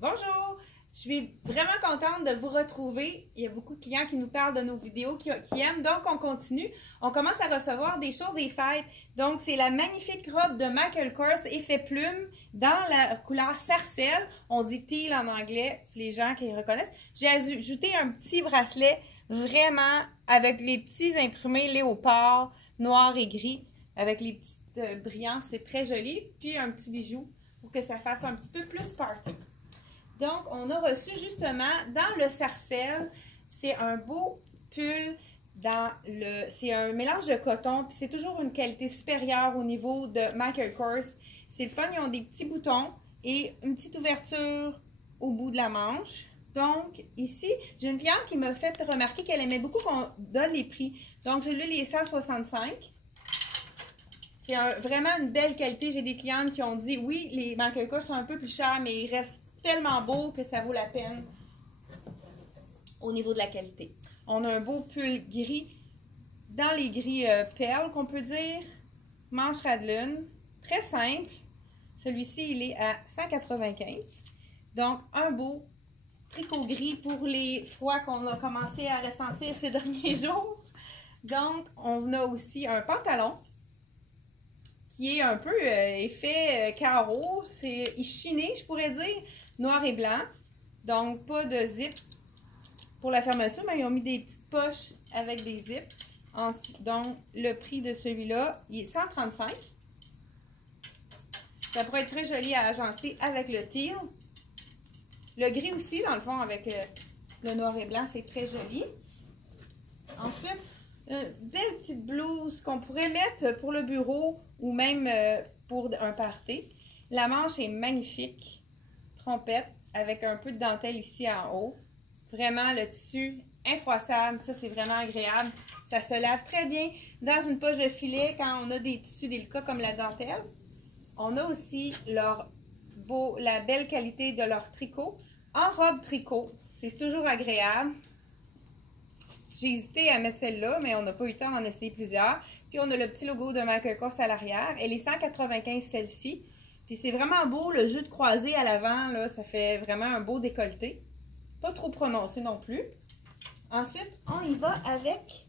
Bonjour! Je suis vraiment contente de vous retrouver. Il y a beaucoup de clients qui nous parlent de nos vidéos, qui aiment, donc on continue. On commence à recevoir des choses des fêtes. Donc, c'est la magnifique robe de Michael Kors effet plume dans la couleur sarcelle. On dit teal en anglais, c'est les gens qui reconnaissent. J'ai ajouté un petit bracelet vraiment avec les petits imprimés léopard, noir et gris, avec les petites brillances. C'est très joli. Puis un petit bijou pour que ça fasse un petit peu plus party. Donc, on a reçu justement dans le sarcelle, c'est un beau pull c'est un mélange de coton, puis c'est toujours une qualité supérieure au niveau de Michael Kors. C'est le fun, ils ont des petits boutons et une petite ouverture au bout de la manche. Donc, ici, j'ai une cliente qui m'a fait remarquer qu'elle aimait beaucoup qu'on donne les prix. Donc, j'ai lu les 165. C'est vraiment une belle qualité. J'ai des clientes qui ont dit, oui, les Michael Kors sont un peu plus chers, mais ils restent tellement beau que ça vaut la peine au niveau de la qualité. On a un beau pull gris dans les gris perles qu'on peut dire. Manche radelune. Très simple. Celui-ci, il est à 195. Donc, un beau tricot gris pour les froids qu'on a commencé à ressentir ces derniers jours. Donc, on a aussi un pantalon qui est un peu effet carreau. C'est chiné, je pourrais dire. Noir et blanc, donc pas de zip pour la fermeture, mais ils ont mis des petites poches avec des zips. Ensuite, donc, le prix de celui-là, il est 135. Ça pourrait être très joli à agencer avec le teal. Le gris aussi, dans le fond, avec le noir et blanc, c'est très joli. Ensuite, une belle petite blouse qu'on pourrait mettre pour le bureau ou même pour un party. La manche est magnifique. Trompette avec un peu de dentelle ici en haut. Vraiment, le tissu infroissable, ça c'est vraiment agréable. Ça se lave très bien dans une poche de filet quand on a des tissus délicats comme la dentelle. On a aussi la belle qualité de leur tricot en robe tricot. C'est toujours agréable. J'ai hésité à mettre celle-là, mais on n'a pas eu le temps d'en essayer plusieurs. Puis on a le petit logo de Michael Kors à l'arrière. Elle est 195 celle-ci. Puis c'est vraiment beau, le jeu de croisé à l'avant, là, ça fait vraiment un beau décolleté. Pas trop prononcé non plus. Ensuite, on y va avec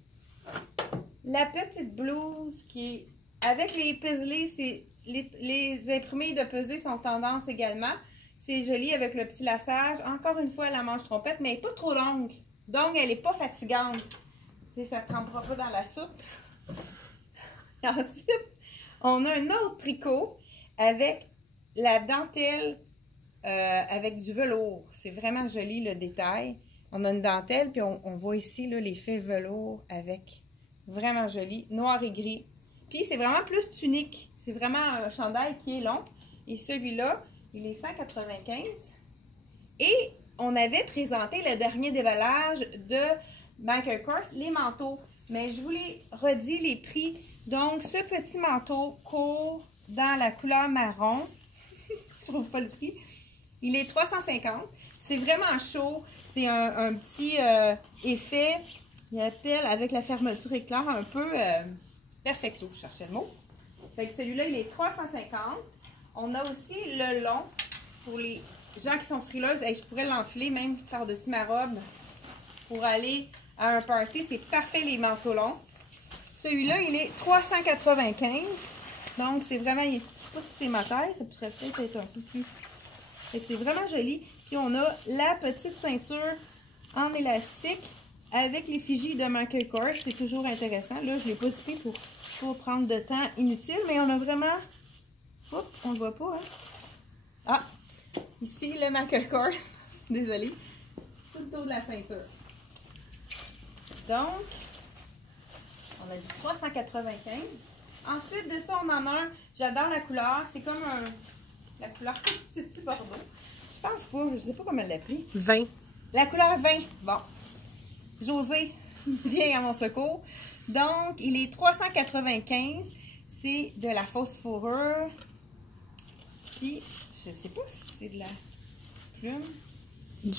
la petite blouse qui est avec les paisley. Les imprimés de paisley sont tendance également. C'est joli avec le petit laçage. Encore une fois, la manche trompette, mais elle n'est pas trop longue. Donc, elle n'est pas fatigante. Tu sais, ça ne trempera pas dans la soupe. Ensuite, on a un autre tricot avec la dentelle avec du velours. C'est vraiment joli le détail. On a une dentelle, puis on voit ici l'effet velours avec vraiment joli, noir et gris. Puis c'est vraiment plus tunique. C'est vraiment un chandail qui est long. Et celui-là, il est 195. Et on avait présenté le dernier déballage de Michael Kors, les manteaux. Mais je vous l'ai redit les prix. Donc, ce petit manteau court dans la couleur marron. Je trouve pas le prix. Il est 350. C'est vraiment chaud. C'est un petit effet, il appelle avec la fermeture éclair un peu perfecto. Je cherchais le mot. Fait que celui-là, il est 350. On a aussi le long pour les gens qui sont frileuses. Et je pourrais l'enfiler même par-dessus ma robe pour aller à un party. C'est parfait les manteaux longs. Celui-là, il est 395. Donc, c'est vraiment, je ne sais pas si c'est ma taille, ça pourrait peut-être être un peu plus. C'est vraiment joli. Puis, on a la petite ceinture en élastique avec l'effigie de Michael Kors. C'est toujours intéressant. Là, je ne l'ai pas zippé pour ne pas prendre de temps inutile, mais on a vraiment. Oups, on ne le voit pas, hein? Ah! Ici, le Michael Kors. Désolée. Tout le tour de la ceinture. Donc, on a dit 395. Ensuite de ça, on en a un. J'adore la couleur. C'est comme la couleur c'est-tu Bordeaux? Je pense pas. Je sais pas comment l'appeler. 20. La couleur 20. Bon. José, viens à mon secours. Donc, il est 395. C'est de la fausse fourrure. Puis, je sais pas si c'est de la plume. Je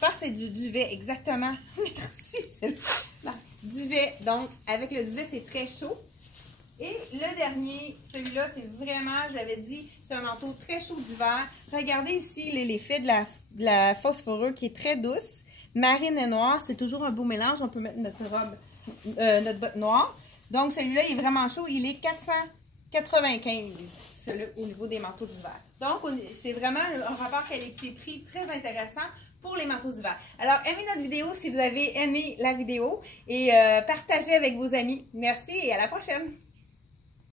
pense que c'est du duvet, exactement. Merci. Duvet. Donc, avec le duvet, c'est très chaud. Et le dernier, celui-là, c'est vraiment, je l'avais dit, c'est un manteau très chaud d'hiver. Regardez ici l'effet de la phosphoreux qui est très douce. Marine et noire, c'est toujours un beau mélange. On peut mettre notre robe, notre botte noire. Donc, celui-là, il est vraiment chaud. Il est 495, celui au niveau des manteaux d'hiver. Donc, c'est vraiment un rapport qualité-prix très intéressant pour les manteaux d'hiver. Alors, aimez notre vidéo si vous avez aimé la vidéo et partagez avec vos amis. Merci et à la prochaine!